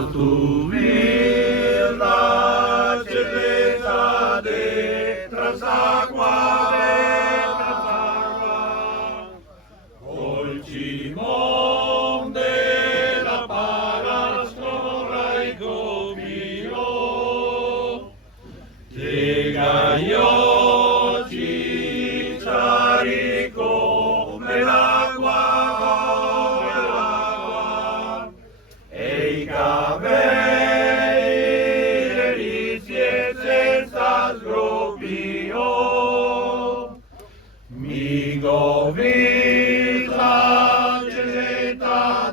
tu vida certeza de transagua, Olcimon de la palastora y comio, llegayo chichari come l'acqua, e i cabelli delizie senza sgropio, mi govita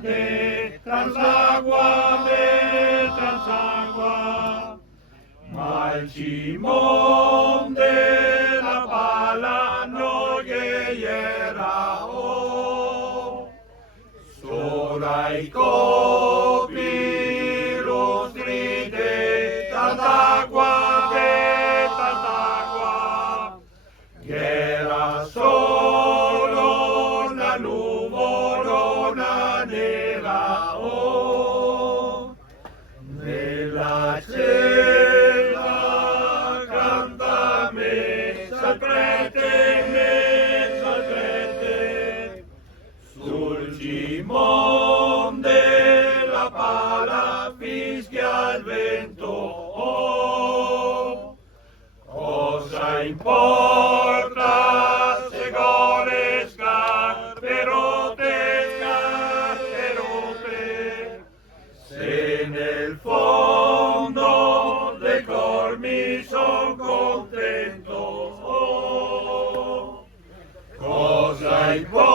de transagua, ma il cimon de la pala no era sola i copi lustri de tant'acqua, che era solo una nuvolona nera, nella cella canta me saprete, sul cimon della pala fischia il vento, cosa importa se gole scarpe rotte, se nel fondo del cor mi son contento, cosa importa